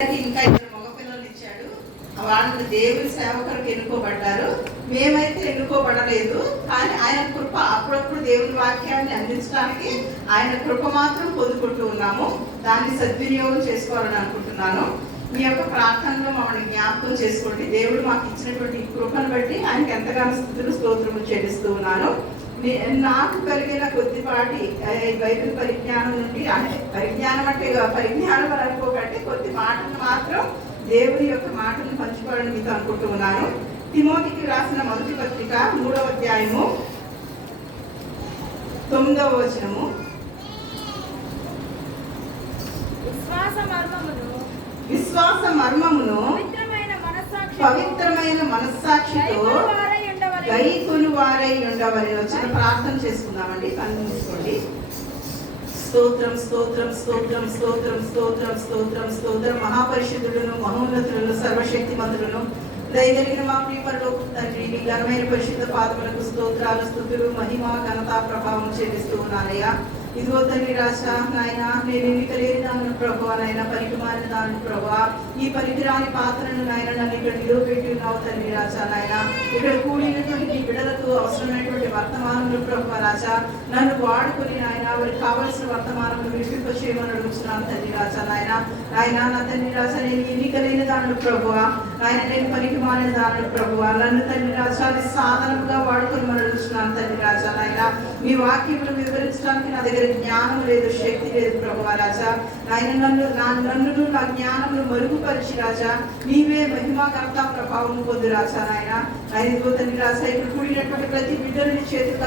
ఇంకా ఇద్దరు మగపిల్లలు ఇచ్చాడు. వాళ్ళు దేవుని సేవకులకు ఎన్నుకోబడ్డారు. మేమైతే ఎన్నుకోబడలేదు. కానీ ఆయన కృప అప్పుడప్పుడు దేవుని వాక్యాన్ని అందించడానికి ఆయన కృప మాత్రం పొందుకుంటూ ఉన్నాము. దాన్ని సద్వినియోగం చేసుకోవాలని అనుకుంటున్నాను. మీ యొక్క ప్రార్థనలో మమ్మల్ని జ్ఞాపకం చేసుకోండి. దేవుడు మాకు ఇచ్చినటువంటి కృపను బట్టి ఆయనకి ఎంతగానో స్థుతులు స్తోత్రము చెల్లిస్తూ ఉన్నాను. నాకు కలిగిన కొద్దిపాటి బైబిల్ పరిజ్ఞానం నుండి అంటే పరిజ్ఞానం అంటే పరిజ్ఞానం అని అనుకోకండి కొద్ది మాటలు మాత్రం దేవుని యొక్క మాటలను పంచుకోవాలని మీతో అనుకుంటూ ఉన్నాను. తిమోతికి రాసిన మొదటి పత్రిక మూడవ అధ్యాయము తొమ్మిదవ వచనము. విశ్వాస మర్మమును విశ్వాస మర్మమును పవిత్రమైన మనస్సాక్షితో వారై ఉండవలెను. వచ్చిన ప్రార్థన చేసుకుందామండి. కన్ను మూసుకోండి. స్తోత్రం స్తోత్రం స్తోత్రం స్తోత్రం స్తోత్రం స్తోత్రం స్తోత్రం. మహాపరిషుద్ధులను మహోన్నతులను సర్వశక్తిమంతులను దయగలిగిన మా ప్రియపరలో తండ్రి మీ ఘనమైన పరిశుద్ధ పాదములకు స్తోత్రాలు స్థుతులు మహిమ ఘనత ప్రభావం చెల్లిస్తూ ఉన్నారయ్యా ఇదిగో తండ్రి రాజ నాయన నేను ఎన్నిక లేని దాని ప్రభా నాయన పనికి దాని ప్రభా ఈ పనికిరాని పాత్రను నాయన నన్ను ఇక్కడ నిలవబెట్టి ఉన్నావు తండ్రి రాజా నాయన. ఇక్కడ కూడినటువంటి నీ అవసరమైనటువంటి వర్తమానములు ప్రభావ రాజా. నన్ను వాడుకుని నాయన వారికి కావలసిన వర్తమానములు విడిపింపచేయమని అడుగుతున్నాను తండ్రి రాజా నాయన. నాయన నా తండ్రి రాజా నేను ఎన్నిక లేని దాని ప్రభువ. నాయన నేను పనికి మారిన దాని ప్రభువ. నన్ను తండ్రి రాజా సాధనముగా వాడుకొని మనం అడుగుతున్నాను తండ్రి రాజా నాయన. మీ వాక్యములు వివరించడానికి నా దగ్గర జ్ఞానం లేదు శక్తి లేదు ప్రభు రాజా. ఆయన నన్ను నా నన్ను నా జ్ఞానమును మరుగుపరిచి రాజా. నీవే మహిమాకర్త ప్రభావం పొందు రాజా నాయన. ఆయన పోతని రాజా ఇక్కడ కూడినటువంటి ప్రతి బిడ్డను నీ చేతికి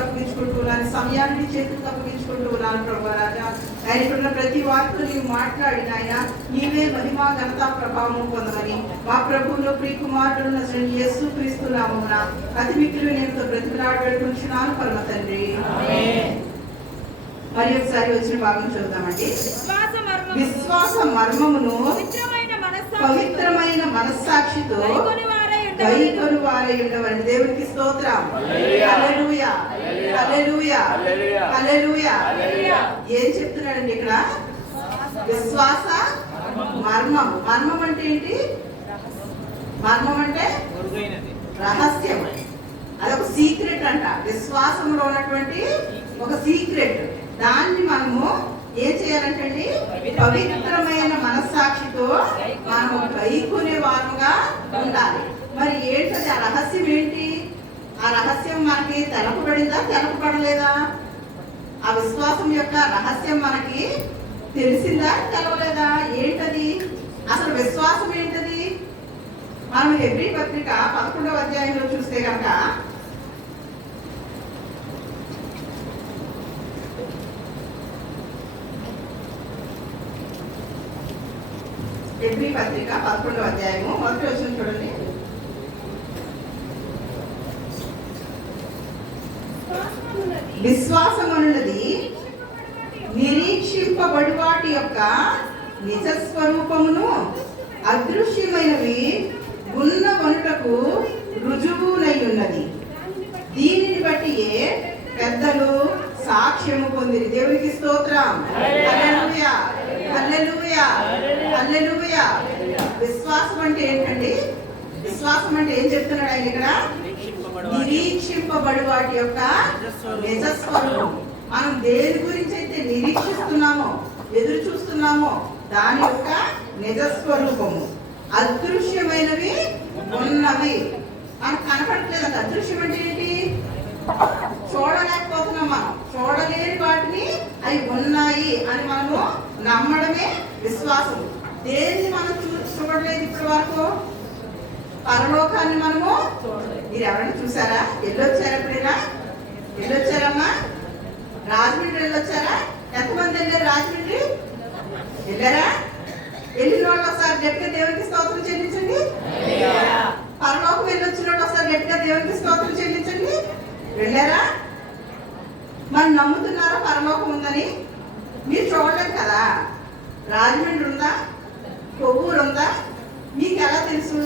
సమయాన్ని నీ చేతికి తప్పించుకుంటూ ప్రభు రాజా. ఆయన ఇక్కడ ప్రతి వారితో నీవు మాట్లాడి ఆయన నీవే మహిమా ఘనత ప్రభావం పొందమని. మా ప్రభువులో ప్రియకుమారుడు నచ్చని యేసు క్రీస్తు నామమున అతి మిక్కులు నేను బ్రతిమలాడి పెట్టుకుంటున్నాను పరమ తండ్రి. మరి ఒకసారి వచ్చిన భాగం చూద్దామండి. విశ్వాస మర్మమును విశ్వాస మర్మమును పవిత్రమైన మనస్సాక్షి పవిత్రమైన మనస్సాక్షితో గైకొని వారై దేవునికి స్తోత్రం. హల్లెలూయా. హల్లెలూయా. హల్లెలూయా. ఏం చెప్తున్నాడండి ఇక్కడ? విశ్వాస మర్మము. మర్మం అంటే ఏంటి? మర్మం అంటే రహస్యం. సీక్రెట్ అంట. విశ్వాసంలో ఉన్నటువంటి ఒక సీక్రెట్ దాన్ని మనము ఏం చేయాలంటే అండి? పవిత్రమైన మనస్సాక్షితో మనము గైకునే వారుగా ఉండాలి. మరి ఏంటది? ఆ రహస్యం ఏంటి? ఆ రహస్యం మనకి తెలపబడిందా? తెలపబడలేదా? ఆ విశ్వాసం యొక్క రహస్యం మనకి తెలిసిందా? తెలవలేదా? ఏంటది? అసలు విశ్వాసం ఏంటది? మనం ఎవ్రీ పత్రిక పదకొండవ అధ్యాయంలో చూస్తే కనుక హెబ్రి పత్రిక పదకొండవ అధ్యాయము మొదటి వచ్చిన చూడండి. విశ్వాసమున్నది. నిరీక్షింపబడి వాటి యొక్క నిజ స్వరూపమును అదృశ్యమైనవి ఉన్న వనుటకు రుజువునై ఉన్నది దానిని బట్టి పెద్దలు సాక్ష్యము పొందిరి. దేవునికి స్తోత్రం. విశ్వాసం అంటే ఏంటండి? విశ్వాసం అంటే ఏం చెప్తున్నాడు ఆయన ఇక్కడ? నిరీక్షింపబడి వాటి యొక్క నిజస్వరూపం. మనం దేని గురించి అయితే నిరీక్షిస్తున్నామో ఎదురు చూస్తున్నామో దాని యొక్క నిజస్వరూపము. అదృశ్యమైనవి ఉన్నవి. మనకు కనపడట్లేదు అది. అదృశ్యం అంటే ఏంటి? చూడలేకపోతున్నాం మనం. చూడలేని వాటిని అవి ఉన్నాయి అని మనము నమ్మడమే విశ్వాసం. దేన్ని మనం చూ చూడలేదు ఇప్పటి వరకు? పరలోకాన్ని మనము మీరు ఎవరైనా చూసారా? వెళ్ళొచ్చారా ఎప్పుడైనా? వెళ్ళొచ్చారమ్మా రాజమండ్రి వెళ్ళొచ్చారా? ఎంతమంది వెళ్ళారు రాజమండ్రి? వెళ్ళారా? వెళ్ళిన వాళ్ళు ఒకసారి గట్టిగా దేవునికి స్తోత్రం చెల్లించండి. పరలోకం వెళ్ళొచ్చిన వాళ్ళు ఒకసారి గట్టిగా దేవునికి స్తోత్రం చెల్లించండి. వెళ్ళారా? మనం నమ్ముతున్నారా పరలోకం ఉందని? మీరు చూడలేదు కదా? రాజమండ్రి ఉందా? కొవ్వూరు ఉందా? మీకు ఎలా తెలుసు?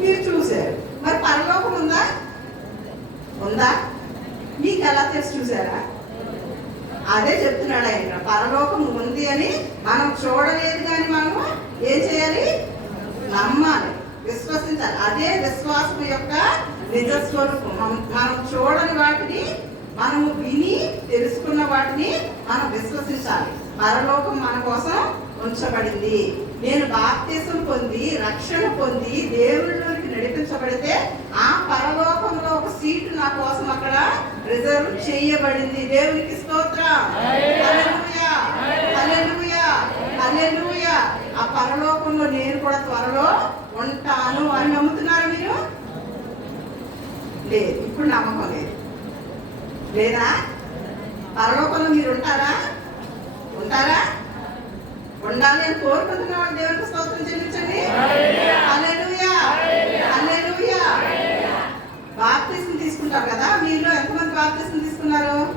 మీరు చూశారు. మరి పరలోకం ఉందా? ఉందా? మీకు ఎలా తెలిసి చూసారా అదే చెప్తున్నాడు ఆయన. పరలోకం ఉంది అని మనం చూడలేదు కానీ మనము ఏం చేయాలి? నమ్మాలి. విశ్వసించాలి. అదే విశ్వాసం యొక్క నిజస్వరూపం. మనం చూడని వాటిని మనము విని తెలుసుకున్న వాటిని మనం విశ్వసించాలి. పరలోకం మన కోసం ఉంచబడింది. నేను బాప్తీసం పొంది రక్షణ పొంది దేవుళ్ళలోకి నడిపించబడితే ఆ పరలోకంలో ఒక సీటు నా కోసం అక్కడ రిజర్వ్ చేయబడింది. దేవునికి స్తోత్రం. ఆ పరలోకంలో నేను కూడా త్వరలో ఉంటాను అని నమ్ముతున్నారు మీరు? లేదు. ఇప్పుడు నమ్మకం లేదు. లేదా? పరలోకంలో మీరు ఉంటారా? ఉంటారా? ఉండాలి అని కోరుకుంటున్న వాళ్ళు దేవునికి స్తోత్రం చెల్లించండి. హల్లెలూయా! తీసుకుంటారు కదా? మీలో ఎంతమంది బాప్తిసం తీసుకున్నారు?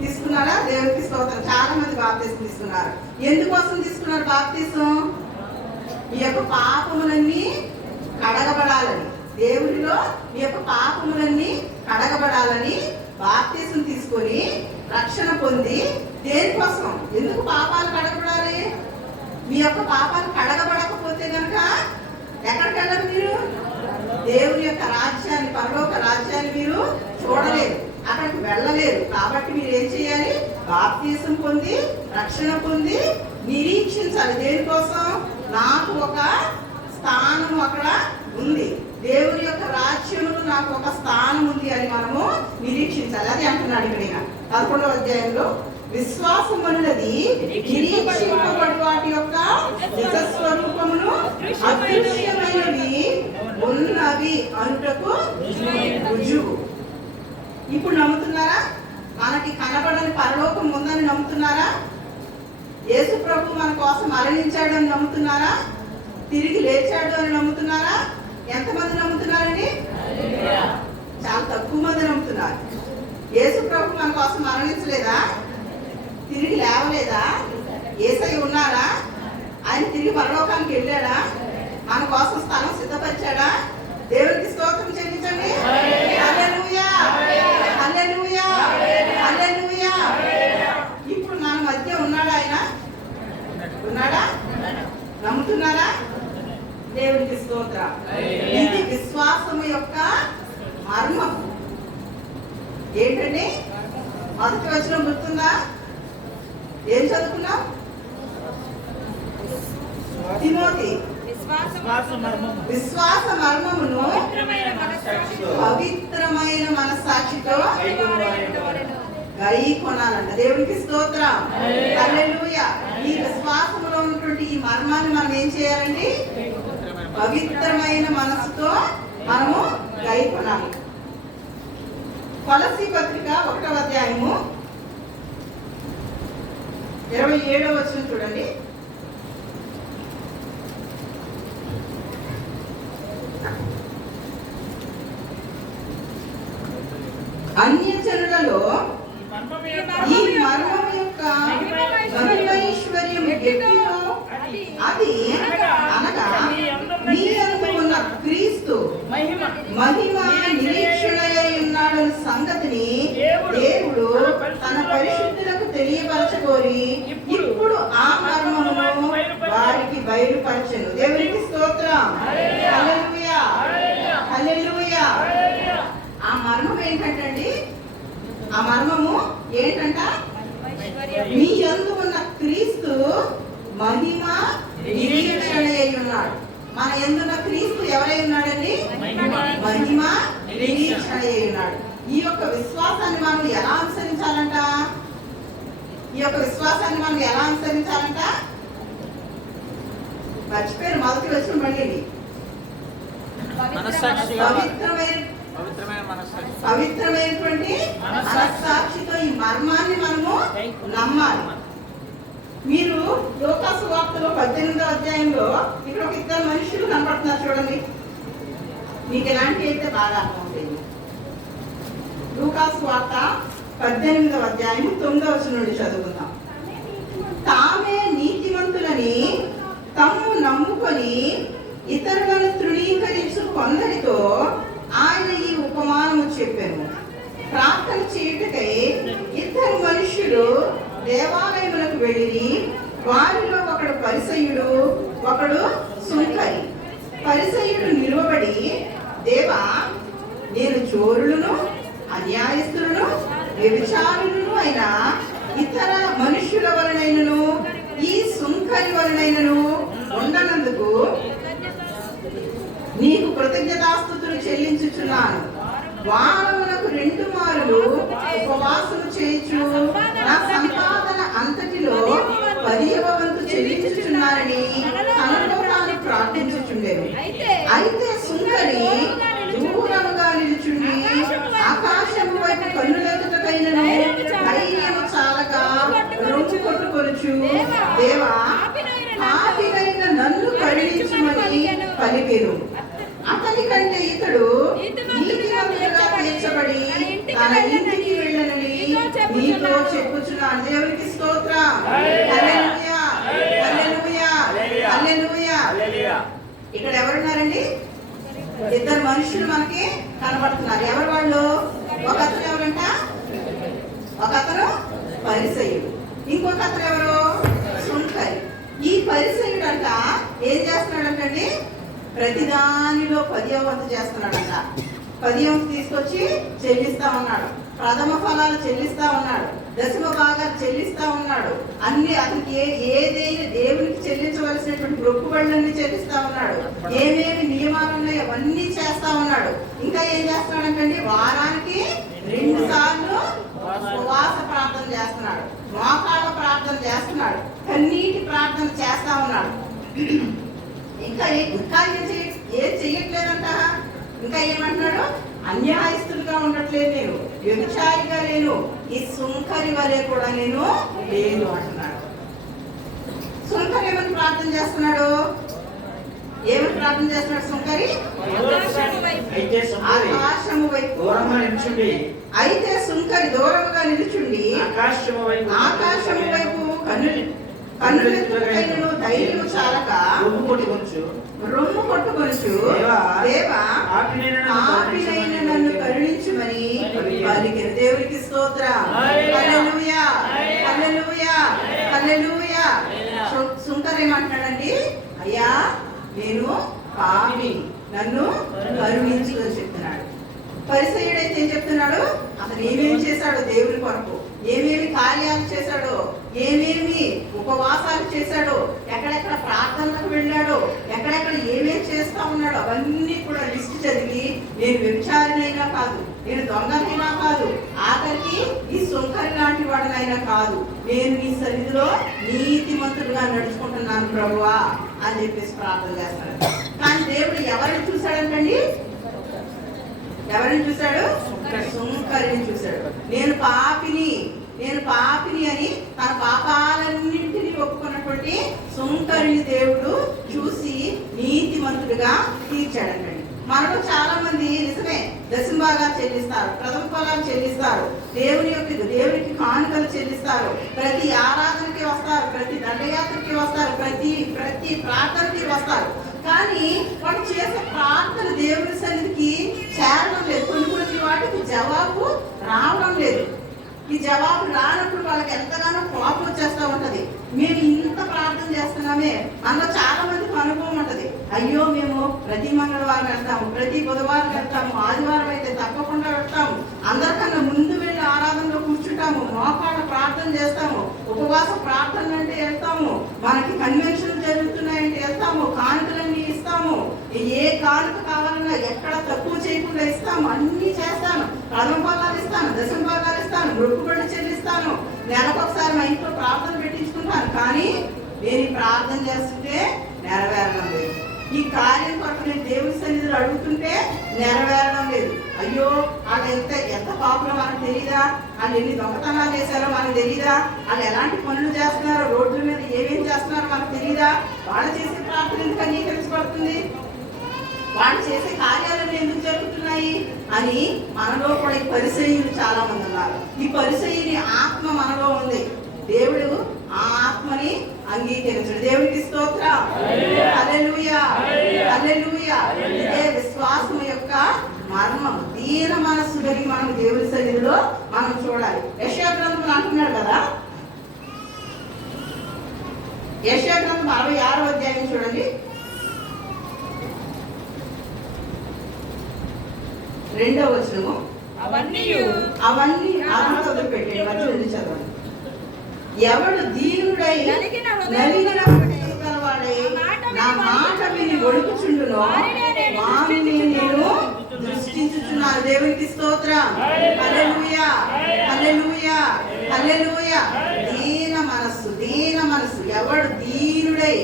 తీసుకున్నారా? దేవునికి స్తోత్రం. చాలా మంది బాప్తిసం తీసుకున్నారు. ఎందుకోసం తీసుకున్నారు బాప్తిసం మీ యొక్క పాపములన్నీ కడగబడాలని. దేవుడిలో మీ యొక్క పాపములన్నీ కడగబడాలని బాప్తీసం తీసుకొని రక్షణ పొంది దేనికోసం? ఎందుకు పాపాలు కడగబడాలి మీ యొక్క పాపాలు కడగబడకపోతే కనుక ఎక్కడికి వెళ్ళరు మీరు? దేవుని యొక్క రాజ్యాన్ని పరలోక రాజ్యాన్ని మీరు చూడలేరు. అక్కడికి వెళ్ళలేరు. కాబట్టి మీరు ఏం చేయాలి? బాప్తీసం పొంది రక్షణ పొంది నిరీక్షించాలి. దేనికోసం? నాకు ఒక స్థానం అక్కడ ఉంది. దేవుని యొక్క రాజ్యంలో నాకు ఒక స్థానం ఉంది అని మనము నిరీక్షించాలి. అది అంటున్నాడు ఇక్కడ ఈయన. పదకొండవ అధ్యాయంలో విశ్వాసం అన్నది నిరీక్షింపబడి వాటి యొక్క నిజ స్వరూపమును అదృశ్యమైనవి ఉన్నవి అనుటకు రుజువు ఇప్పుడు నమ్ముతున్నారా? మనకి కనబడని పరలోకం ఉందని నమ్ముతున్నారా? యేసు ప్రభు మన కోసం మరణించాడు అని నమ్ముతున్నారా? తిరిగి లేచాడు అని నమ్ముతున్నారా? ఎంతమంది నమ్ముతున్నారండి? చాలా తక్కువ మంది నమ్ముతున్నారు. యేసు ప్రభు మన కోసం మరణించలేదా? తిరిగి లేవలేదా? ఏసై ఉన్నారా ఆయన తిరిగి పరలోకానికి వెళ్ళాడా? మన కోసం స్థలం సిద్ధపరిచాడా? దేవునికి స్తోత్రం చెల్లించండి. ఇప్పుడు మన మధ్య ఉన్నాడా ఆయన? ఉన్నాడా? నమ్ముతున్నారా? దేవునికి స్తోత్రం. ఇది విశ్వాసము యొక్క మర్మం. ఏంటండి? మొదటి వచ్చిన గుర్తుందా? ఏం చదువుకున్నాం తిమోతి. విశ్వాసం విశ్వాస మర్మమును పవిత్రమైన మనస్సాక్షితో. గై కొనాలంట దేవునికి స్తోత్రం. హల్లెలూయా ఈ విశ్వాసంలో ఉన్నటువంటి ఈ మర్మాన్ని మనం ఏం చేయాలండి? పవిత్రమైన మనసుతో మనము గై కొనాలి కొలసి పత్రిక ఒకటవ అధ్యాయము ఇరవై ఏడవ వచ్చిన చూడండి. అన్య జనులలో ఈ మర్మం యొక్క మహిమైశ్వర్యం అది అనగా మీ అందు ఉన్న క్రీస్తు మహిమ నిరీక్షణయై ఉన్నాడని సంగతిని దేవుడు తన పరిశుద్ధులకు తెలియపరచగోరి ఇప్పుడు ఆ మర్మమును వారికి బయలుపరచను. దేవునికి స్తోత్రం. ఆ మర్మం ఏంటంటే ఆ మర్మము ఏంటంట? మీ యందు ఉన్న క్రీస్తు మహిమ నిరీక్షణ ఉన్నాడు. మన ఎందున్న క్రీస్తు ఎవరై ఉన్నాడండి? మహిమ నిరీక్షణ. ఉన్నాడు ఈ యొక్క విశ్వాసాన్ని మనం ఎలా అనుసరించాలంట? ఈ యొక్క విశ్వాసాన్ని మనం ఎలా అనుసరించాలంట? మర్చిపోయారు మొదటి వచ్చిన మళ్ళీ పవిత్రమైనటువంటి మనస్సాక్షితో ఈ మర్మాన్ని మనము నమ్మాలి. మీరు లోకాసు వార్తలో పద్దెనిమిదో అధ్యాయంలో ఇక్కడ ఒక ఇద్దరు మనుషులు కనపడుతున్నారు చూడండి. మీకు ఎలాంటి అయితే బాగా అర్థమవుతుంది? లూకాసు వార్త పద్దెనిమిదవ అధ్యాయం తొమ్మిదవ నుండి చదువుకుందాం. తామే నీతిమంతులని తమ్ము నమ్ముకొని ఇతరులను తృణీకరించు కొందరితో ఆయన ఈ ఉపమానము చెప్పాను ప్రార్థన చేయుటకై ఇద్దరు మనుషులు దేవాలయములకు వెళ్ళి వారిలో ఒకడు పరిసయుడు ఒకడు సుంకరి. పరిసయుడు నిలువబడి దేవా నేను చోరులను అన్యాయస్తులను వ్యభిచారులను అయిన ఇతర మనుష్యుల వలనైనను ఈ సుంకరి వలనైనను ఉండనందుకు నీకు కృతజ్ఞతాస్థుతులు చెల్లించుచున్నాను. వారములకు రెండు మారులు ఉపవాసము చేయించు నా సంపాదన అంతటిలో పదియవ వంతు చెల్లించుచున్నారని ప్రార్థించుచుండేది అయితే అయితే సుందరి దూరముగా నిలుచుండి ఆకాశము వైపు కన్నులెత్తుటకైనను ధైర్యము చాలక రొమ్ము కొట్టుకొనుచు దేవా పాపినైన నన్ను కరుణించుమని పలికెను. అతని కంటే ఇతడు నీతిమంతుడుగా తీర్చబడి తన ఇంటికి వెళ్ళనని నీతో చెప్పుచున్నాను. దేవునికి స్తోత్రం. ఇక్కడ ఎవరున్నారండి? ఇద్దరు మనుషులు మనకి కనబడుతున్నారు. ఎవరు వాళ్ళు? ఒక అతను ఎవరంట? ఒక అతను పరిసయుడు ఇంకొక అతను ఎవరు? సుంకరి ఈ పరిసయుడు అంట ఏం చేస్తున్నాడంటండి ప్రతిదానిలో పదివ వంతు చేస్తున్నాడంట. పదివ వంతు తీసుకొచ్చి చెల్లిస్తా ఉన్నాడు. ప్రథమ ఫలాలు చెల్లిస్తా ఉన్నాడు. దశమ భాగాలు చెల్లిస్తా ఉన్నాడు. అన్ని అతనికి ఏ ఏదైనా దేవునికి చెల్లించవలసినటువంటి మొక్కుబడులన్నీ చెల్లిస్తా ఉన్నాడు. ఏమేమి నియమాలు ఉన్నాయో అవన్నీ చేస్తా ఉన్నాడు. ఇంకా ఏం చేస్తున్నాడంటే వారానికి రెండు సార్లు ఉపవాస ప్రార్థన చేస్తున్నాడు. మోకాళ్ళ ప్రార్థన చేస్తున్నాడు. కన్నీటి ప్రార్థన చేస్తా ఉన్నాడు. ఇంకా ఏ- ఇంకా ఏం చేయ ఏం చెయ్యట్లేదంట. ఇంకా ఏమంటున్నాడు? అన్యాయస్తులుగా ఉండట్లేదు నేను. వ్యభిచారిగా లేను. ఈ సుంకరి వలె కూడా నేను లేను అంటున్నాడు. సుంకరి ఏమని ప్రార్థన చేస్తున్నాడు? ఏమని ప్రార్థన చేస్తున్నాడు సుంకరి? ఆకాశము వైపు. అయితే సుంకరి దూరముగా నిలుచుండి ఆకాశము వైపు. ఆకాశము వైపు కన్ను కన్నులెత్తుకైనను ధైర్యము చాలక రొమ్ము కొట్టుకొచ్చు కొట్టుకొనుచు. దేవా, ఆపినైన నన్ను కరుణించుమని. పలికిన దేవునికి స్తోత్రం. హల్లెలూయా. హల్లెలూయా. హల్లెలూయా. హల్లెలూయా. సు- సుంకర్ ఏమంటున్నాడండి? అయ్యా నేను పాపి. నన్ను కరుణించు అని చెప్తున్నాడు. పరిసయుడైతే ఏం చెప్తున్నాడు? అతను ఏమేమి చేశాడు దేవుని కొరకు. ఏమేమి కార్యాలు చేశాడో ఏమేమి ఉపవాసాలు చేశాడో ఎక్కడెక్కడ ప్రార్థనలకు వెళ్ళాడో ఎక్కడెక్కడ ఏమేమి చేస్తా ఉన్నాడో అవన్నీ కూడా లిస్ట్ చదివి నేను వ్యభిచారినైనా కాదు నేను దొంగనైనా కాదు ఆఖరికి ఈ సుంకరి లాంటి వాడనైనా కాదు నేను నీ సన్నిధిలో నీతిమంతుడుగా నడుచుకుంటున్నాను ప్రభువా అని చెప్పేసి ప్రార్థన చేస్తాడు. కానీ దేవుడు ఎవరిని చూశాడంటండి? ఎవరిని చూశాడు? సుంకరిని చూశాడు. నేను పాపిని నేను పాపిని అని తన పాపాలన్నింటినీ ఒప్పుకున్నటువంటి సుంకరిని దేవుడు చూసి నీతిమంతుడిగా తీర్చాడండి. మనలో చాలా మంది నిజమే దశంభాగాలు చెల్లిస్తారు ప్రథమ ఫలాలు చెల్లిస్తారు దేవుని యొక్క దేవునికి కానుకలు చెల్లిస్తారు ప్రతి ఆరాధనకి వస్తారు ప్రతి దండయాత్రకి వస్తారు ప్రతి ప్రతి ప్రార్థనకి వస్తారు. కానీ వాళ్ళు చేసే ప్రార్థన దేవుని సన్నిధికి చేరడం లేదు. కొన్ని కొన్ని వాటికి జవాబు రావడం లేదు. ఈ జవాబు రానప్పుడు వాళ్ళకి ఎంతగానో కోపం వచ్చేస్తూ ఉంటది. మేము ఇంత ప్రార్థన చేస్తున్నామే మనలో చాలా మందికి అనుభవం ఉంటుంది. అయ్యో మేము ప్రతి మంగళవారం వెళ్తాము ప్రతి బుధవారం వెళ్తాము ఆదివారం అయితే తప్పకుండా వెళ్తాము. అందరికన్నా ముందు వెళ్ళి ఆరాధనలో కూర్చుంటాము మోకాళ్ళ ప్రార్థన చేస్తాము ఉపవాస ప్రార్థనలు అంటే వెళ్తాము మనకి కన్వెన్షన్ జరుగుతున్నాయంటే వెళ్తాము కానుకలన్నీ ఇస్తాము. ఏ కానుక కావాలన్నా ఎక్కడ తక్కువ చేయకుండా ఇస్తాము. అన్ని చేస్తాను. ప్రథమ ఇస్తాను దశమ భాగాలు ఇస్తాను మృక్కుబడి చెల్లిస్తాను. నెలకొకసారి మా ఇంట్లో ప్రార్థన పెట్టించుకుంటాను. కానీ నేను ప్రార్థన చేస్తుంటే నెరవేరడం లేదు. ఈ కార్యం కొరకు నేను దేవుని సన్నిధిలో అడుగుతుంటే నెరవేరడం లేదు. అయ్యో వాళ్ళు ఎంత ఎంత పాపలో మనకు తెలియదా వాళ్ళు ఎన్ని దొంగతనాలు చేశారో మనకు తెలియదా వాళ్ళు ఎలాంటి పనులు చేస్తున్నారో రోడ్ల మీద ఏమేం చేస్తున్నారో మనకు తెలియదా వాళ్ళు చేసే ప్రార్థన ఎందుకు అంగీకరించబడుతుంది వాళ్ళు చేసే కార్యాలను ఎందుకు జరుగుతున్నాయి? అని మనలో కూడా ఈ పరిసయులు చాలా మంది ఉన్నారు. ఈ పరిసయుని ఆత్మ మనలో ఉంది. దేవుడు ఆ ఆత్మని అంగీకరించడు. దేవుడికి స్తోత్రం. హల్లెలూయా. ఇదే విశ్వాసం యొక్క మర్మం. దీన మనస్సు కలిగి మనం దేవుని శరీరంలో మనం చూడాలి. యశాగ్రంథం అంటున్నాడు కదా యశా గ్రంథం అరవై ఆరో అధ్యాయం చూడండి. రెండవ వచనము. అవన్నీ అవన్నీ ఆత్మ వదిలిపెట్టి మధ్య నుండి చదవండి. ఎవడు దీనుడై నలిగిన గలవాడై నా మాట విని ఒడుకుచుండునో వారిని నేను దృష్టించుచున్నాను. దేవునికి స్తోత్రం. హల్లెలూయా. హల్లెలూయా. హల్లెలూయా దీన మనస్సు దీన మనస్సు ఎవడు దీనుడై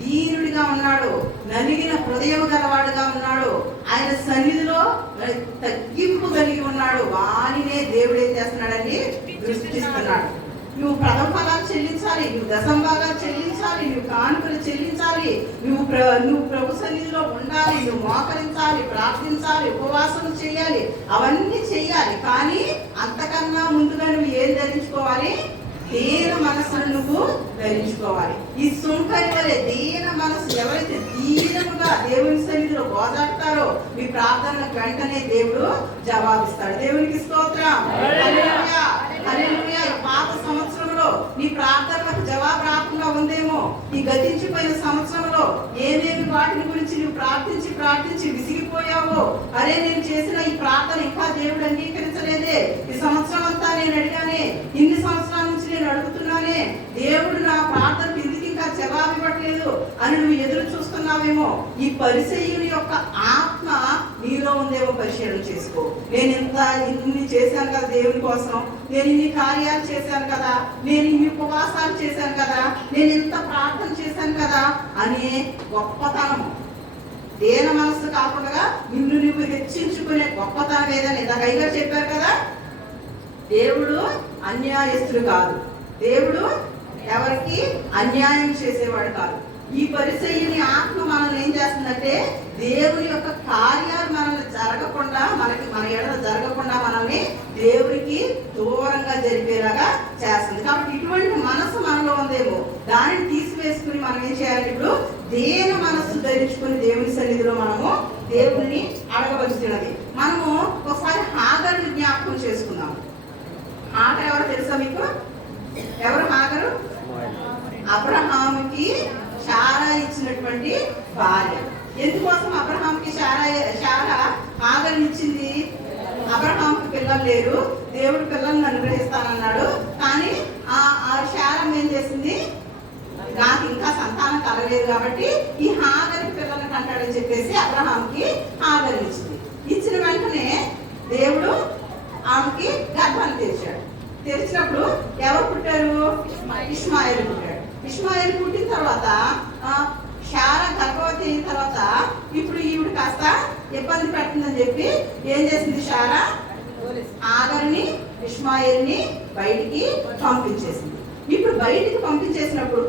దీనుడిగా ఉన్నాడు నలిగిన హృదయం గలవాడుగా ఉన్నాడు ఆయన సన్నిధిలో మరి తగ్గింపు కలిగి ఉన్నాడు వానినే దేవుడు ఏం చేస్తున్నాడని దృష్టిస్తున్నాడు నువ్వు ప్రథమ ఫలాలు చెల్లించాలి నువ్వు దశం భాగాలు చెల్లించాలి నువ్వు కానుకలు చెల్లించాలి నువ్వు ప్ర నువ్వు ప్రభు సన్నిధిలో ఉండాలి నువ్వు మోకరించాలి ప్రార్థించాలి ఉపవాసం చేయాలి అవన్నీ చెయ్యాలి కానీ అంతకన్నా ముందుగా నువ్వు ఏం ధరించుకోవాలి? దీన మనసును నువ్వు ధరించుకోవాలి. ఈ సుంకరి వలె దీన మనసు ఎవరైతే దీనముగా దేవుని సన్నిధిలో గోదాడతారో మీ ప్రార్థనలకు వెంటనే దేవుడు జవాబిస్తాడు. దేవునికి స్తోత్రం. పాత సంవత్సరంలో నీ ప్రార్థనలకు జవాబు రాకుండా ఉందేమో ఈ గతించిపోయిన సంవత్సరంలో ఏమేమి వాటిని గురించి నువ్వు ప్రార్థించి ప్రార్థించి విసిగిపోయావో అరే నేను చేసిన ఈ ప్రార్థన ఇంకా దేవుడు అంగీకరించలేదే. ఈ సంవత్సరం అంతా నేను అడిగానే ఇన్ని సంవత్సరాల నుంచి నేను అడుగుతున్నానే దేవుడు నా ప్రార్థన ఎందుకు ఇంకా జవాబు ఇవ్వట్లేదు అని నువ్వు ఎదురు చూస్తున్నావేమో ఈ పరిచయుని యొక్క ఆత్మ నీలో ఉందేమో పరిశీలన చేసుకో. నేను ఇంత ఇన్ని చేశాను కదా దేవుని కోసం నేను ఇన్ని కార్యాలు చేశాను కదా నేను ఇన్ని ఉపవాసాలు చేశాను కదా నేను ఇంత ప్రార్థన చేశాను కదా అనే గొప్పతనము దేన మనసు కాకుండా నిన్ను నువ్వు హెచ్చించుకునే గొప్పతనం ఏదని ఇందాక చెప్పారు కదా? దేవుడు అన్యాయస్తుడు కాదు. దేవుడు ఎవరికి? అన్యాయం చేసేవాడు కాదు. ఈ పరిచయుని ఆత్మ మనల్ని ఏం చేస్తుందంటే దేవుని యొక్క కార్యాలు మనల్ని జరగకుండా మనకి మన ఎడల జరగకుండా మనల్ని దేవునికి దూరంగా జరిపేలాగా చేస్తుంది. కాబట్టి ఇటువంటి మనసు మనలో ఉందేమో. దానిని తీసివేసుకుని మనం ఏం చేయాలి ఇప్పుడు దేన మనస్సు ధరించుకుని దేవుని సన్నిధిలో మనము దేవుణ్ణి అడగవలసినది మనము ఒకసారి హాగరుని జ్ఞాపకం చేసుకుందాం. ఆట ఎవరు తెలుసా మీకు? ఎవరు హాగరు? అబ్రహాముకి శారా ఇచ్చినటువంటి భార్య. ఎందుకోసం అబ్రహాంకి శారా శారా హాగర్ ఇచ్చింది అబ్రహాంకి పిల్లలు లేరు. దేవుడు పిల్లల్ని అనుగ్రహిస్తానన్నాడు. కానీ ఆ ఆ శారం ఏం చేసింది? నాకు ఇంకా సంతానం కలగలేదు కాబట్టి ఈ హాగరి పిల్లల్ని కంటాడని చెప్పేసి అబ్రహాంకి హాగరి ఇచ్చింది ఇచ్చిన వెంటనే దేవుడు ఆమెకి గర్భాన్ని తెరిచాడు. తెరిచినప్పుడు ఎవరు పుట్టారు? ఇస్మాయిల్ ఇస్మాయిల్ పుట్టిన తర్వాత శారా గర్భవతి అయిన తర్వాత ఇప్పుడు ఈవిడ కాస్త ఇబ్బంది పెట్టిందని చెప్పి ఏం చేసింది శారా ఆగర్ని ఇస్మాయిల్ని బయటికి పంపించేసింది. ఇప్పుడు బయటికి పంపించేసినప్పుడు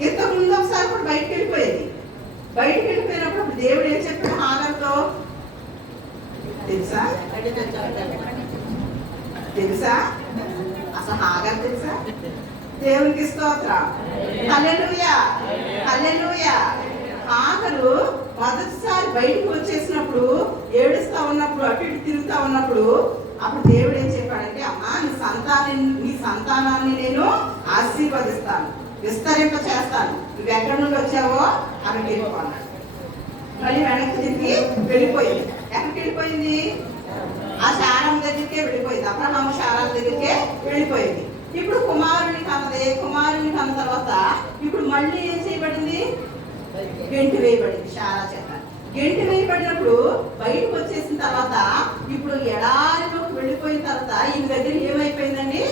ఇంతకు ముందు ఒకసారి కూడా బయటికి వెళ్ళిపోయేది. బయటికి వెళ్ళిపోయినప్పుడు దేవుడు ఏం చెప్పాడు ఆగర్తో తెలుసా? తెలుసా? అసలు హాగర్ తెలుసా? దేవునికి స్తోత్రం. హల్లెలూయా. హల్లెలూయా. హాగరు మొదటిసారి బయటకు వచ్చేసినప్పుడు ఏడుస్తా ఉన్నప్పుడు అటు ఇటు తిరుగుతా ఉన్నప్పుడు అప్పుడు దేవుడు ఏం చెప్పాడంటే అమ్మా నీ సంతానాన్ని నీ సంతానాన్ని నేను ఆశీర్వదిస్తాను. విస్తరింప చేస్తాను. నువ్వు ఎక్కడి నుండి వచ్చావో అక్కడికి వెళ్ళిపో మళ్ళీ వెనక్కి తిరిగి వెళ్ళిపోయింది. ఎక్కడికి వెళ్ళిపోయింది? ఆ శారం దగ్గరికే వెళ్ళిపోయింది. అబ్రహాం శారాల దగ్గరికే వెళ్ళిపోయింది. ఇప్పుడు కుమారుని కన్నది కుమారుని కన్న తర్వాత ఇప్పుడు మళ్ళీ ఏం చేయబడింది? గెంటు వేయబడింది చాలా చేత. గెంటు వేయబడినప్పుడు బయటకు వచ్చేసిన తర్వాత ఇప్పుడు ఎడారిలోకి వెళ్ళిపోయిన తర్వాత ఈ దగ్గర ఏమైపోయిందండి?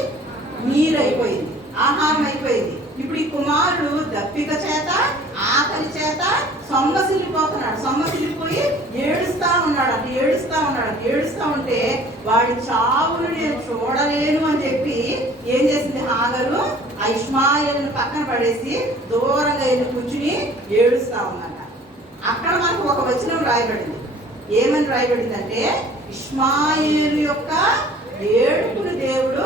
నీరు అయిపోయింది ఆహారం అయిపోయింది. ఇప్పుడు ఈ కుమారుడు దప్పిక చేత ఆకలి చేత సొమ్మసిల్లిపోతున్నాడు సొమ్మసిల్లిపోయి ఏడుస్తా ఉన్నాడు. అటు ఏడుస్తా ఉన్నాడు. అటు ఏడుస్తా ఉంటే వాడి చావును నేను చూడలేను అని చెప్పి ఏం చేసింది హాగరు? ఆ ఇస్మాయిల్ని పక్కన పడేసి దూరంగా వెళ్ళి కూర్చుని ఏడుస్తా ఉందంట. అక్కడ మనకు ఒక వచనం రాయబడింది. ఏమని రాయబడిందంటే ఇస్మాయిల్ యొక్క ఏడుపుని దేవుడు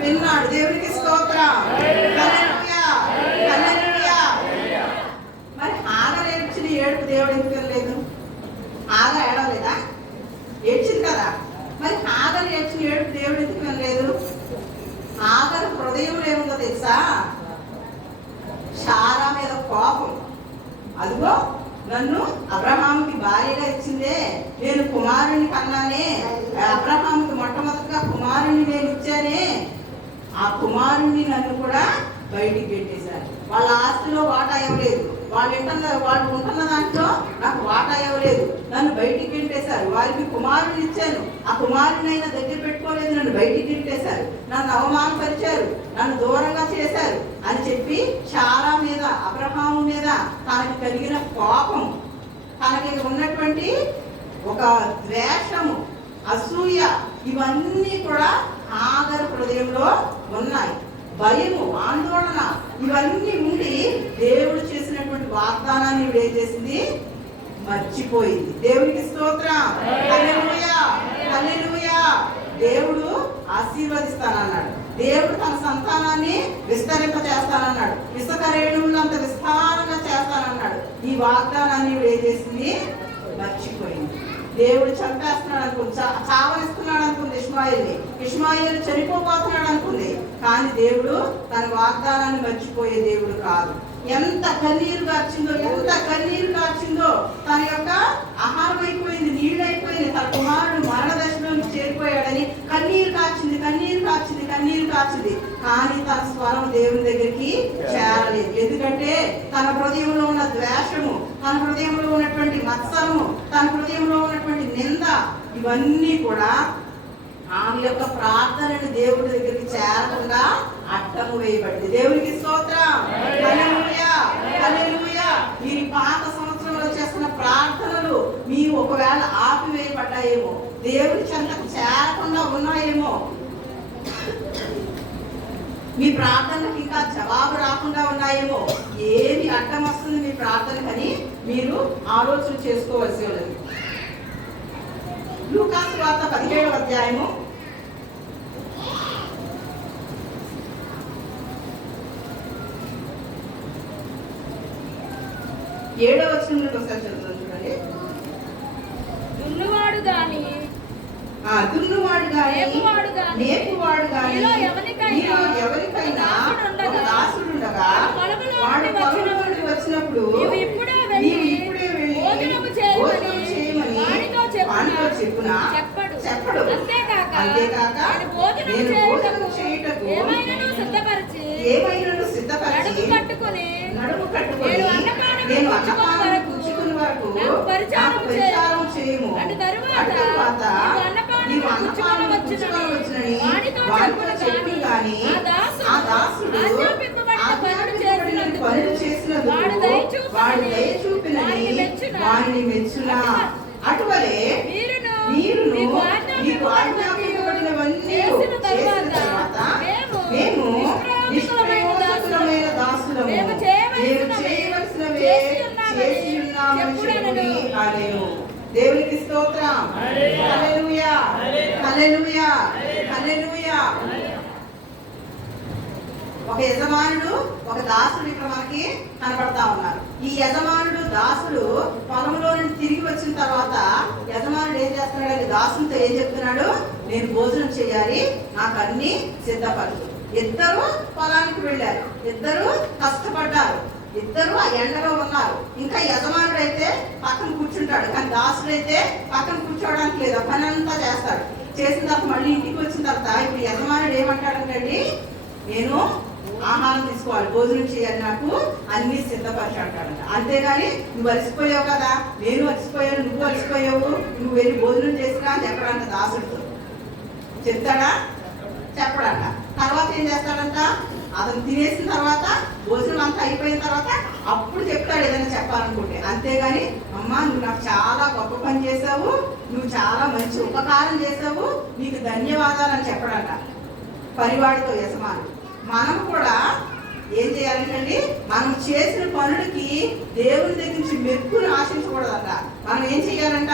విన్నాడు. దేవుడికి స్తోత్రం హల్లెలూయా, హల్లెలూయా. మరి ఆగర్ ఏడ్చిన ఏడుపు దేవుడు ఎందుకు లేదు ఆగ ఏడవలేదా? ఏడ్చింది కదా. మరి ఆగలు ఏడ్చిన ఏడుపు దేవుడు ఎందుకు లేదు ఆగలు హృదయం ఏముందో తెలుసా? శారా మీద కోపం. అదిగో నన్ను అబ్రహాముకి భార్యగా ఇచ్చిందే. నేను కుమారుని కన్నానే. అబ్రహాముకి మొట్టమొదటిగా కుమారుణ్ణి నేను ఇచ్చానే. ఆ కుమారుణ్ణి నన్ను కూడా బయటికి పెట్టేశారు వాళ్ళ ఆస్తిలో వాటా ఇవ్వలేదు. వాళ్ళు ఉంటున్న వాళ్ళు ఉంటున్న దాంట్లో నాకు వాటా ఇవ్వలేదు. నన్ను బయటికి గెంటేశారు. వారికి కుమారుని ఇచ్చాను. ఆ కుమారుని అయినా దగ్గర పెట్టుకోలేదు. నన్ను బయటికి గెంటేశారు. నన్ను అవమానపరిచారు నన్ను దూరంగా చేశారు అని చెప్పి చాలా మీద అబ్రహాము మీద తనకి కలిగిన కోపం తనకి ఉన్నటువంటి ఒక ద్వేషము అసూయ ఇవన్నీ కూడా ఆదర హృదయంలో ఉన్నాయి. భయము ఆందోళన ఇవన్నీ ఉండి దేవుడు చేసినటువంటి వాగ్దానాన్ని ఏం చేసింది? మర్చిపోయింది. దేవునికి స్తోత్రం. దేవుడు ఆశీర్వదిస్తానన్నాడు. దేవుడు తన సంతానాన్ని విస్తరింప చేస్తానన్నాడు ఇసుక రేణువులంత విస్తారంగా చేస్తానన్నాడు. ఈ వాగ్దానాన్ని ఏం చేసింది? మర్చిపోయింది. దేవుడు చంపేస్తున్నాడు అనుకుంది చా- చావనిస్తున్నాడు అనుకుంది ఇస్మాయిల్ని ఇస్మాయిల్ చనిపోబోతున్నాడు అనుకుంది. కానీ దేవుడు తన వాగ్దానాన్ని మర్చిపోయే దేవుడు కాదు. ఎంత కన్నీరు కార్చిందో ఎంత కన్నీరు కార్చిందో తన యొక్క ఆహారం అయిపోయింది నీళ్ళు అయిపోయింది తన కుమారుడు మరణ దశలోకి చేరిపోయాడని కన్నీరు కార్చింది కన్నీరు కార్చింది కన్నీరు కార్చింది. కానీ తన స్వరం దేవుని దగ్గరికి చేరలేదు. ఎందుకంటే తన హృదయంలో ఉన్న ద్వేషము తన హృదయంలో ఉన్నటువంటి మత్సరము తన హృదయంలో ఉన్నటువంటి నింద ఇవన్నీ కూడా ఆమె యొక్క ప్రార్థనని దేవుడి దగ్గరికి చేరకుండా అడ్డము వేయబడింది. దేవునికి స్తోత్రం. మీరు పాత సంవత్సరంలో చేస్తున్న ప్రార్థనలు మీరు ఒకవేళ ఆపివేయబడ్డాయేమో దేవుడి చెంతకు చేరకుండా ఉన్నాయేమో మీ ప్రార్థనకి ఇంకా జవాబు రాకుండా ఉన్నాయేమో ఏమి అడ్డం వస్తుంది మీ ప్రార్థనకని మీరు ఆలోచన చేసుకోవాల్సి ఉన్నది. లూకాసు వార్త పదిహేడవ అధ్యాయము. ఏడవ వచనం నుండి ఒకసారి చదువుతాను చూడండి. దున్నువాడు గాని ఆ దున్నువాడు గాని నేపువాడు గాని, నేపువాడు గాని మీలో ఎవరికైనా ఎవరికైనా ఒక దాసుడుండగా వాడు వచ్చినప్పుడు నీవు ఇప్పుడే వెళ్ళి నీవు ఇప్పుడే వెళ్ళి భోజనము చేయమని భోజనము చేయమని వానితో చెప్పున. వానితో చెప్పున? చెప్పడు. చెప్పడు. అంతేకాక నేను భోజనము చేయుటకు ఏమైనాను సిద్ధపరిచి ఏమైనాను సిద్ధపరిచి నడుము కట్టుకుని నడుము కట్టుకొని నేను పుచ్చుకొను అన్నపానములు వరకు పుచ్చుకొను వరకు పరిచారం చేయము. అటు తరువాత నీవు పుచ్చుకొనవచ్చునని వానితో వానితో చెప్పును చెప్పును గాని ఆ దాసుడు పనులు చేసినందుకు వాడు వాడు దయచూపినని వానిని మెచ్చునా? అటువలే మీరును మీరును మీకు ఆజ్ఞాపింపబడినవన్నీ చేసిన తరువాత మేము దాసులము. చేయవలసినవి చేసి ఉన్నామని అనెను. దేవునికి స్తోత్రం. హల్లెలూయా. హల్లెలూయా. హల్లెలూయా. ఒక యజమానుడు ఒక దాసుడు ఇక్కడ మనకి కనబడతా ఉన్నారు. ఈ యజమానుడు దాసుడు పొలంలో నుండి తిరిగి వచ్చిన తర్వాత యజమానుడు ఏం చేస్తున్నాడు? దాసునితో ఏం చెప్తున్నాడు? నేను భోజనం చేయాలి నాకు అన్ని సిద్ధపరచు ఇద్దరు పొలానికి వెళ్ళారు. ఇద్దరు కష్టపడ్డారు. ఇద్దరు ఆ ఎండలో ఉన్నారు. ఇంకా యజమానుడు అయితే పక్కన కూర్చుంటాడు కానీ దాసుడు అయితే పక్కన కూర్చోవడానికి లేదు. పని అంతా చేస్తాడు. చేసిన తర్వాత మళ్ళీ ఇంటికి వచ్చిన తర్వాత ఇప్పుడు యజమానుడు ఏమంటాడంటండి నేను ఆహారం తీసుకోవాలి భోజనం చేయాలి నాకు అన్ని సిద్ధపరిచి అంటాడంట అంతేగాని నువ్వు అలసిపోయావు కదా నేను అలసిపోయాను నువ్వు అలసిపోయావు నువ్వు వెళ్ళి భోజనం చేసినా అని చెప్పడంట దాసుడితో చెప్తాడా? చెప్పడంట. తర్వాత ఏం చేస్తాడంట? అతను తినేసిన తర్వాత భోజనం అంతా అయిపోయిన తర్వాత అప్పుడు చెప్తాడు ఏదైనా చెప్పాలనుకుంటే. అంతేగాని అమ్మా నువ్వు నాకు చాలా గొప్ప పని చేసావు నువ్వు చాలా మంచి ఉపకారం చేసావు నీకు ధన్యవాదాలు అని చెప్పడంట. పరివాడితో యజమానుడు మనం కూడా ఏం చేయాలంటే మనం చేసిన పనులకి దేవుని దగ్గర నుంచి మెప్పును ఆశించకూడదంట. మనం ఏం చేయాలంట?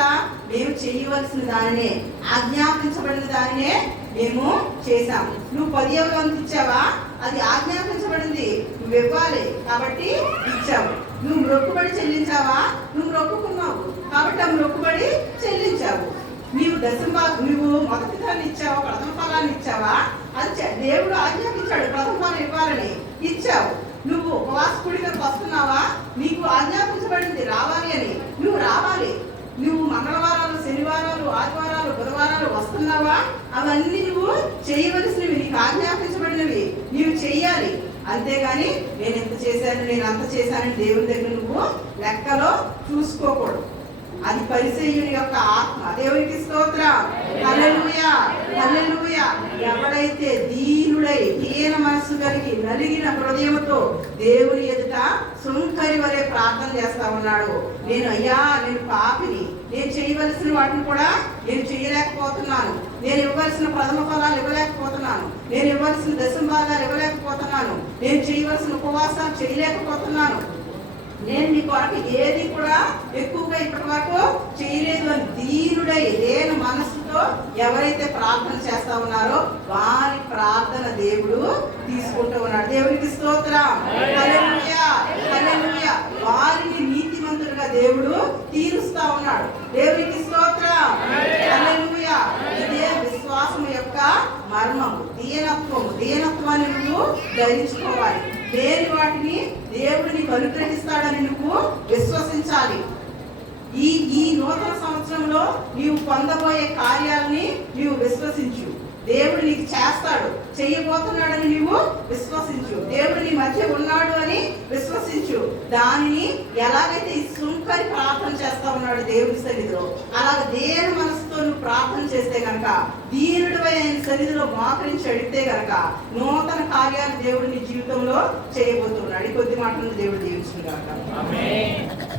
మేము చేయవలసిన దానినే ఆజ్ఞాపించబడిన దానినే మేము చేశాము. నువ్వు పదిహేవ వంతు ఇచ్చావా? అది ఆజ్ఞాపించబడింది. నువ్వు ఇవ్వాలి కాబట్టి ఇచ్చావు. నువ్వు మొక్కుబడి చెల్లించావా? నువ్వు మొక్కుకున్నావు. కాబట్టి ఆ మొక్కుబడి చెల్లించావు. నీవు దశమ నువ్వు మొదటి దాన్ని ఇచ్చావా ప్రథమ ఫలాన్ని ఇచ్చావా? అది దేవుడు ఆజ్ఞాపించాడు ప్రథమ ఫలం ఇవ్వాలని ఇచ్చావు. నువ్వు ఉపవాస కూడికకు వస్తున్నావా? నీకు ఆజ్ఞాపించబడింది రావాలి అని. నువ్వు రావాలి. నువ్వు మంగళవారాలు శనివారాలు ఆదివారాలు బుధవారాలు వస్తున్నావా? అవన్నీ నువ్వు చేయవలసినవి. నీకు ఆజ్ఞాపించబడినవి. నీవు చెయ్యాలి. అంతేగాని నేను ఎంత చేశాను నేను అంత చేశానని దేవుని దగ్గర నువ్వు లెక్కలో చూసుకోకూడదు. అది పరిచయుని యొక్క ఆత్మ. దేవునికి స్తోత్రం. హల్లెలూయా హల్లెలూయా. ఎవడైతే దీనుడై దీన మనసు కలిగి నలిగిన హృదయంతో దేవుని ఎదుట సుంకరి వలె ప్రార్థన చేస్తా ఉన్నాడు. నేను అయ్యా నేను పాపిని. నేను చేయవలసిన వాటిని కూడా నేను చేయలేకపోతున్నాను. నేను ఇవ్వవలసిన ప్రథమ ఫలాలు ఇవ్వలేకపోతున్నాను. నేను ఇవ్వవలసిన దశం భాగాలు ఇవ్వలేకపోతున్నాను. నేను చేయవలసిన ఉపవాసాలు చేయలేకపోతున్నాను. నేను నీ కొరకు ఏది కూడా ఎక్కువగా ఇప్పటి వరకు చేయలేదు అని దీనుడై లేని మనస్సుతో ఎవరైతే ప్రార్థన చేస్తా ఉన్నారో వారి ప్రార్థన దేవుడు తీసుకుంటూ ఉన్నాడు. దేవునికి స్తోత్రం. వారిని నీతిమంతులుగా దేవుడు తీరుస్తా ఉన్నాడు. దేవునికి స్తోత్రం. ఇదే విశ్వాసం యొక్క మర్మము దీనత్వము. దీనత్వాన్ని నువ్వు ధరించుకోవాలి. లేని వాటిని దేవుడు నీకు అనుగ్రహిస్తాడని నువ్వు విశ్వసించాలి. ఈ ఈ నూతన సంవత్సరంలో నీవు పొందబోయే కార్యాలని నీవు విశ్వసించు. దేవుడు నీకు చేస్తాడు. చెయ్యబోతున్నాడని నీవు విశ్వసించు. దేవుడు నీ మధ్య ఉన్నాడు అని విశ్వసించు. దానిని ఎలాగైతే ఈ సుంకరి ప్రార్థన చేస్తా ఉన్నాడు దేవుడి సన్నిధిలో అలాగ దేవుని మనసుతో నువ్వు ప్రార్థన చేస్తే గనక దీనుడు ఆయన సన్నిధిలో మోకరించి అడిగితే గనక నూతన కార్యాలు దేవుడు నీ జీవితంలో చేయబోతున్నాడు. ఈ కొద్ది మాటలు దేవుడు దీవించిన గనక